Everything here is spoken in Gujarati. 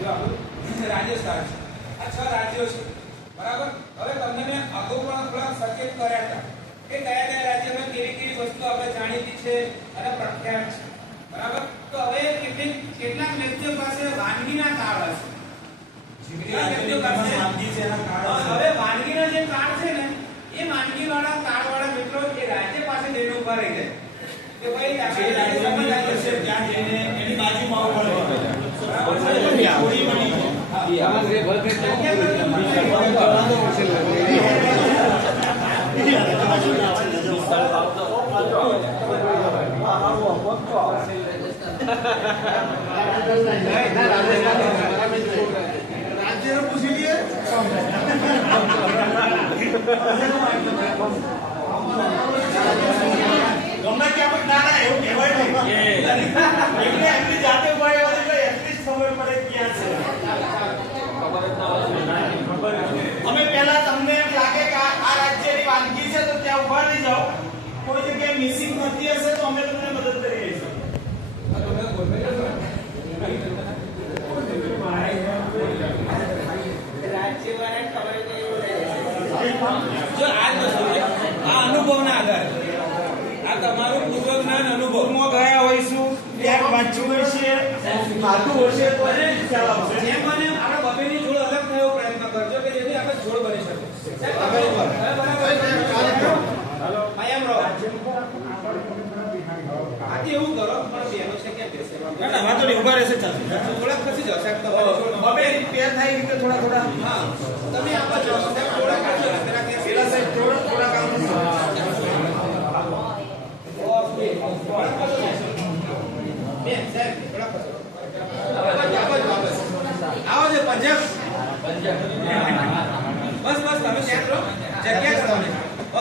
જો આપણું રાજસ્થાન છે, આ 6 રાજ્યો છે બરાબર। હવે તમને મેં અગાઉ પણ થોડા સચેત કર્યા હતા કે કયા કયા રાજ્યમાં કેવી કેવી વસ્તુ આપણે જાણીતી છે અને પ્રખ્યાત છે બરાબર। તો હવે કેટલાક વ્યક્તિઓ પાસે વાનગીના કાર્ડ હશે, હવે વાનગીના જે કાર્ડ છે ને એ વાનગીવાળા કાર્ડવાળા મિત્રો એ રાજ્ય પાસે જઈને ઉભા રહી જાય કે ભાઈ જે રાજ્યમાં જાય છે ત્યાં જઈને એની બાજુમાં ઉભા રહે થોડી બની राज्य पूछी लिए गमना क्या पर नाना है एवॉइड नहीं એટલે એમની જાતે ઉભા રહેવા એટલે એટલી ખબર પડે ક્યાં છે અમે પહેલા તમને એમ લાગે કે આ રાજ્યની વાનગી છે તો ત્યાં ઉભા રહી જાઓ, કોઈ જગ્યાએ મિસિંગ થતી હશે તો અમે તમને મદદ કરી રહીશું। જો આ અનુભવના આધારે આ તમારું પૂર્વ જ્ઞાન અનુભવમાં ગયા હોઈશું, ત્યાં વાંચ્યું હશે, ખાધું હશે તો ખ્યાલ આવશે। જેમ બને આપણે બબેની જોડ અલગ થયો પ્રયત્ન કરજો કે જેથી આપણે જોડ બની શકે। હેલો આયમ રો આથી એવું કરો પણ બેનો છે કે બેસે ના વાંધો નહીં, ઉભા રહેશે ચાલશે, થોડાક પછી જાવ સાહેબ તો બબે પેર થાય રીતે થોડા થોડા હા તમે આપો છો સાહેબ થોડાક કાઢો પેલા કે પેલા સાઈડ થોડા કામ ઓકે થોડાક કાઢો બે સાહેબ થોડાક કાઢો આવો જે પંજાબ બસ તમે ત્યાં રહો, જગ્યા કરો